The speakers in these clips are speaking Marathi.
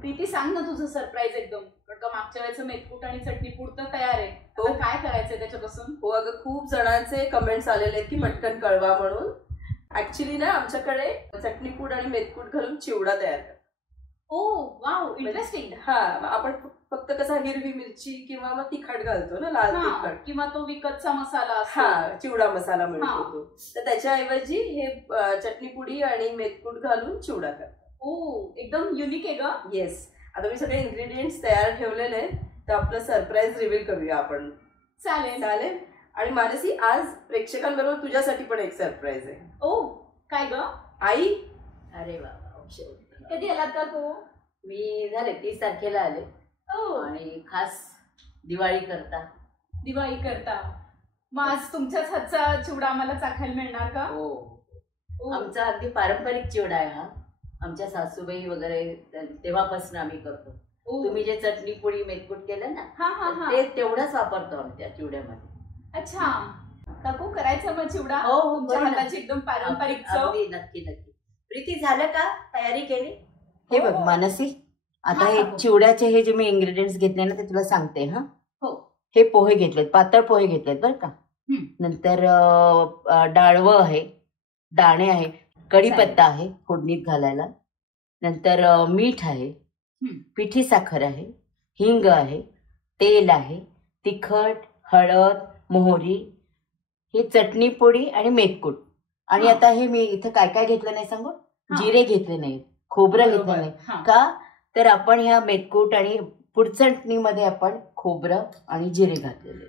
प्रीती सांग ना तुझं सरप्राईज एकदम, कारण का मागच्या वेळेचं मेथकूट आणि चटणीपूड तर तयार आहे, तो काय करायचंय त्याच्यापासून? हो अगं, खूप जणांचे कमेंट्स आलेले आहेत की पटकन कळवा म्हणून. ऍक्च्युली ना आमच्याकडे चटणीपूड आणि मेथकूट घालून चिवडा तयार करतात. ओ वाव, इंटरेस्टिंग. हा, आपण फक्त कसा हिरवी मिरची किंवा मग तिखट घालतो ना, लाल तिखट, किंवा तो विकतचा मसाला, हा चिवडा मसाला मिळतो तो, तर त्याच्याऐवजी हे चटणीपुडी आणि मेथकूट घालून चिवडा करतात. ओ, एकदम युनिक आहे ग. येस. आता मी सगळे इन्ग्रेडियंट्स तयार ठेवलेले आहेत, तर आपलं सरप्राईज रिव्हील करूया आपण. चालेल चालेल. आणि मानसी, आज प्रेक्षकांबरोबर तुझ्यासाठी पण एक सरप्राईज आहे. ओ, काय ग? आई. अरे वा, कधी आलात का तू? मी झाले 30 तारखेला आले. आणि खास दिवाळी करता. दिवाळी करता. मग आज तुमच्याच हातचा चिवडा आम्हाला चाखायला मिळणार का? हो, आमचा अगदी पारंपरिक चिवडा आहे हा. आमच्या सासूबाई वगैरे तेव्हापासून आम्ही करतो. तुम्ही जे चटणी पोळी मेथकूट केलं ना, ते तेवढंच वापरतो आम्ही त्या चिवड्यामध्ये. अच्छा काकू, करायचं मग चिवडा? हो, तुमच्या हाताची एकदम पारंपरिक चव. नक्की नक्की. प्रीती, झालं का? तयारी केली? हे बघ मानसी, आता हे चिवड्याचे हे जे मी इंग्रेडियंट्स घेतले ना ते तुला सांगते. हो. हे पोहे घेतलेत, पातळ पोहे घेतलेत बरं का. नंतर डाळवं आहे, दाणे आहे, कढीपत्ता आहे फोडणीत घालायला, नंतर मीठ आहे, पिठी साखर आहे, हिंग आहे, तेल आहे, तिखट, हळद, मोहरी, ही चटणी पोळी आणि मेथकूट. आणि आता हे मी इथं काय काय घेतलं नाही सांगू? जिरे घेतले नाहीत, खोबरं घेतलं नाही. का तर आपण ह्या मेथकूट आणि पुडचटणीमध्ये आपण खोबरं आणि जिरे घातलेले,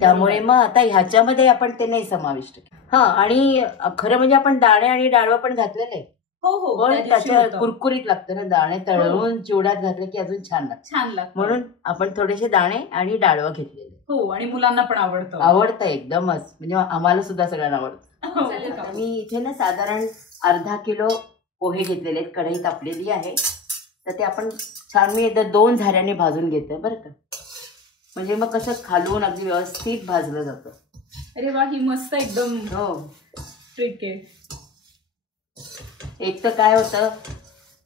त्यामुळे मग आता ह्याच्यामध्ये आपण ते नाही समाविष्ट. आणि खरं म्हणजे आपण दाणे आणि डाळवं पण घातलेले. पण त्याच्या कुरकुरीत लागतं ना, दाणे तळून चिवड्यात घातले की अजून छान लागतं. म्हणून आपण थोडेसे दाणे आणि डाळवं घेतलेले. हो, आणि मुलांना पण आवडतं एकदमच, म्हणजे आम्हाला सुद्धा सगळ्यांना आवडतं. मी इथे ना साधारण अर्धा किलो पोहे घेतलेले आहेत, कढई तापलेली आहे, तर ते आपण छान मी 2 झाऱ्याने भाजून घेते बरं का, म्हणजे मग कसं खालून अगदी व्यवस्थित भाजलं जातं. अरे वा, ही मस्त एकदम ट्रिक आहे. एक तर काय होतं,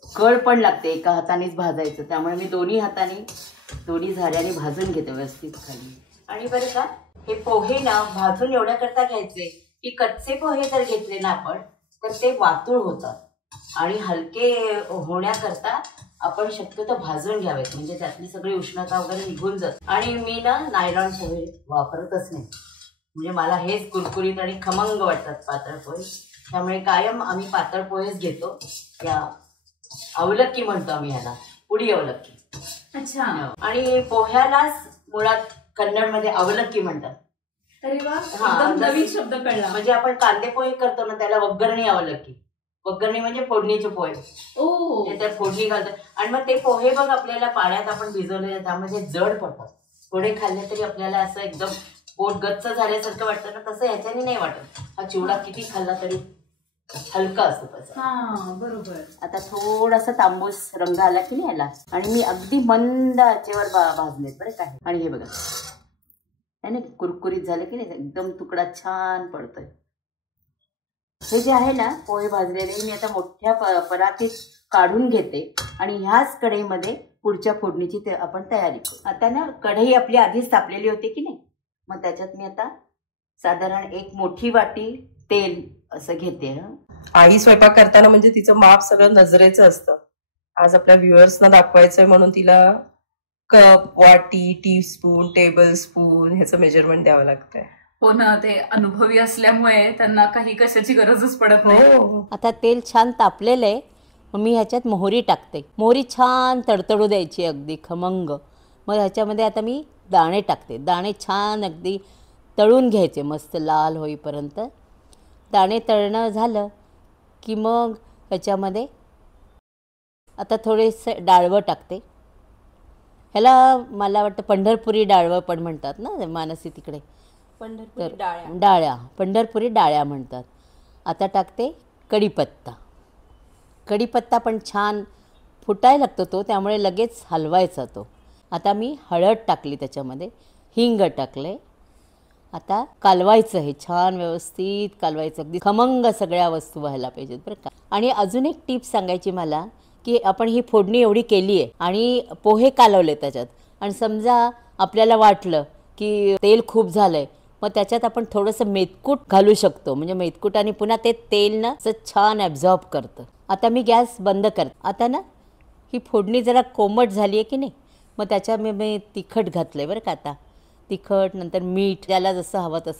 कळ पण लागते एका हातानेच भाजायचं, त्यामुळे मी दोन्ही झाऱ्याने भाजून घेते व्यवस्थित खाली. आणि बरं का, हे पोहे ना भाजून एवढ्या करता घ्यायचे की कच्चे पोहे जर घेतले ना आपण तर ते वातूळ होतात, आणि हलके होण्याकरता आपण शक्यतो भाजून घ्यावेत, म्हणजे त्यातली सगळी उष्णता वगैरे निघून जाते. आणि मी ना नायलॉन पोहे वापरतच नाही, म्हणजे मला हेच कुरकुरीत आणि खमंग वाटतात पातळ पोहे, त्यामुळे कायम आम्ही पातळ पोहेच घेतो. या अवलक्की म्हणतो आम्ही ह्याला, पुडी अवलक्की. अच्छा. आणि पोह्यालाच मुळात कन्नडमध्ये अवलक्की म्हणतात. अरे वा, एकदम नवीन शब्द कळला. म्हणजे आपण कांदे पोहे करतो ना, त्याला वग्गरणी अवलक्की. वग्गरणी म्हणजे फोडणीचे पोहे. त्या फोडणी घालतात, आणि मग ते पोहे बघ आपल्याला पाण्यात आपण भिजवले, त्यामध्ये जड पडतात. थोडे खाल्ले तरी आपल्याला असं एकदम पोट गच्च झाल्यासारखं वाटतं ना, तसं ह्याच्याने नाही वाटत. हा चिवडा किती खाल्ला तरी हलका असतो तसा. बरोबर. आता थोडासा तांबूस रंग आला की नाही याला, आणि मी अगदी मंद आचेवर भाजलेत बरं काय. आणि हे बघा, त्याने कुरकुरीत झाले की नाही, एकदम तुकडा छान पडतोय. हे जे आहे ना पोहे भाजलेले, मी आता मोठ्या परातीत काढून घेते, आणि ह्याच कढईमध्ये पुढच्या फोडणीची आपण तयारी करू. आता ना कढई आपली आधीच तापलेली होती की नाही, मग त्याच्यात मी आता साधारण 1 मोठी वाटी तेल असं घेते. आई स्वयंपाक करताना म्हणजे तिचं माप सगळं नजरेचं असतं. आज आपल्या व्ह्युअर्सना दाखवायचंय म्हणून तिला कप, वाटी, टीस्पून, टेबल स्पून ह्याचं मेजरमेंट द्यावं लागतंय. हो ना, ते अनुभवी असल्यामुळे त्यांना काही कशाची गरजच पडत नाही. आता तेल छान तापलेलं आहे, मग मी ह्याच्यात मोहरी टाकते. मोहरी छान तडतडू द्यायची अगदी खमंग. मग ह्याच्यामध्ये आता मी दाणे टाकते. दाणे छान अगदी तळून घ्यायचे मस्त लाल होईपर्यंत. दाणे तळणं झालं की मग ह्याच्यामध्ये आता थोडेसे डाळवं टाकते. ह्याला मला वाटतं पंढरपुरी डाळवं पण म्हणतात ना मानसी तिकडे. पंढरपुरी डाळ्या म्हणतात. आता टाकते कढीपत्ता. कढीपत्ता पण छान फुटायला लागतो तो, त्यामुळे लगेच हलवायचा तो. आता मी हळद टाकली त्याच्यामध्ये, हिंग टाकले. आता कालवायचं, हे छान व्यवस्थित कालवायचं, अगदी खमंग सगळ्या वस्तू व्हायला पाहिजेत बरं का. आणि अजून एक टिप सांगायची मला, की आपण ही फोडणी एवढी केली आहे आणि पोहे कालवले त्याच्यात, आणि समजा आपल्याला वाटलं की तेल खूप झालंय, मग त्याच्यात आपण थोडंसं मेथकूट घालू शकतो. म्हणजे मेथकूटाने पुन्हा ते तेल ना असं छान ॲब्झॉर्ब करतं. आता मी गॅस बंद करते. आता ना ही फोडणी जरा कोमट झाली आहे की नाही, मग त्याच्यात मी तिखट घातलं आहे बरं का. आता तिखट, नंतर मीठ, त्याला जसं हवं तसं.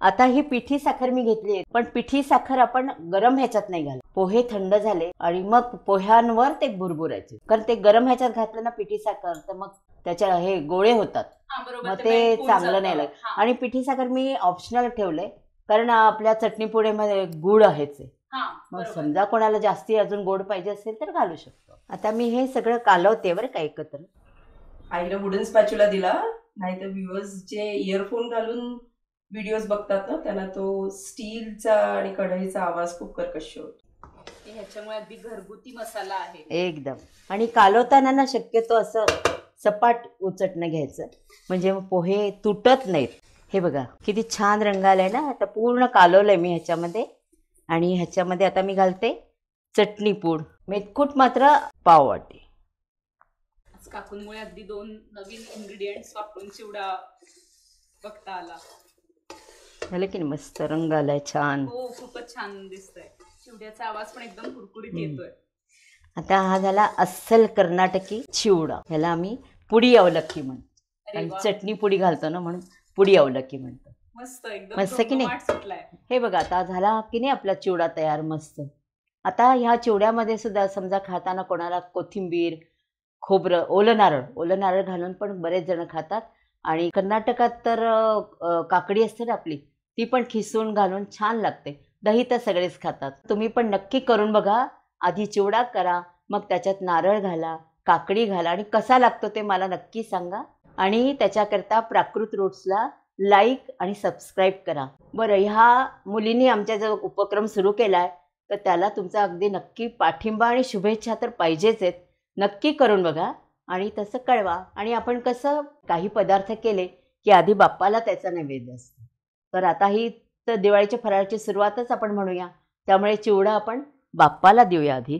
आता ही पिठी साखर मी घेतली आहे, पण पिठी साखर आपण गरम ह्याच्यात नाही घालत. पोहे थंड झाले आणि मग पोह्यांवर ते बुरबुरायचे, कारण ते गरम ह्याच्यात घातलं ना पिठी साखर, तर मग त्याच्या हे गोळे होतात, मग ते चांगलं नाही लागत. आणि पिठी साखर मी ऑप्शनल ठेवलंय, कारण आपल्या चटणी पुडेमध्ये गुळ आहेच आहे. मग समजा कोणाला जास्ती अजून गोड पाहिजे असेल तर घालू शकतो. आता मी हे सगळं कालवते बरं का एकत्र. आईला वुडन स्पॅच्युला दिला, नाहीतर व्ह्युअर्स जे इयरफोन घालून व्हिडिओज बघतात ना, त्यांना तो स्टीलचा आणि कढईचा आवाज खूप कर्कश होतो. ह्याच्यामुळे अगदी घरगुती मसाला आहे एकदम. आणि कालवताना ना शक्यतो असं सपाट उचटणं घ्यायचं, म्हणजे पोहे तुटत नाहीत. हे बघा किती छान रंग आलाय ना. आता पूर्ण कालवलंय मी ह्याच्यामध्ये, आणि ह्याच्यामध्ये आता मी घालते चटणी पूड, मेथकूट मात्र पाववाटी. काकूंमुळे अगदी 2 नवीन इन्ग्रेडियंट्स वापरून चिवडा बघता आला. झालं की नाही, मस्त रंग आलाय छान. हो, खूपच छान दिसतंय. चिवड्याचा आवाज पण एकदम कुरकुरीत येतोय. आता हा झाला अस्सल कर्नाटकी चिवडा. ह्याला आम्ही पुडी अवलक्की म्हणतो, आणि चटणी पुडी घालतो ना म्हणून पुडी अवलक्की म्हणतो. मस्त, एकदम मस्त की नाही. हे बघा आता झाला की नाही आपला चिवडा तयार मस्त. आता ह्या चिवड्यामध्ये सुद्धा समजा खाताना कोणाला कोथिंबीर, खोबरं, ओलं नारळ घालून पण बरेच जण खातात. आणि कर्नाटकात तर काकडी असते ना आपली, ती पण खिसून घालून छान लागते. दही तर सगळेच खातात. तुम्ही पण नक्की करून बघा. आधी चिवडा करा, मग त्याच्यात नारळ घाला, काकडी घाला, आणि कसा लागतो ते मला नक्की सांगा. आणि त्याच्याकरता प्राकृत रूट्सला लाईक आणि सबस्क्राईब करा. बरं, ह्या मुलींनी आमच्या जो उपक्रम सुरू केला आहे, तर त्याला तुमचा अगदी नक्की पाठिंबा आणि शुभेच्छा तर पाहिजेच आहेत. नक्की करून बघा आणि तसं कळवा. आणि आपण कसं काही पदार्थ केले की आधी बाप्पाला त्याचा नैवेद्य असतो, तर आता ही तर दिवाळीच्या फराळाची सुरुवातच आपण म्हणूया, त्यामुळे चिवडा आपण बाप्पाला देऊया आधी.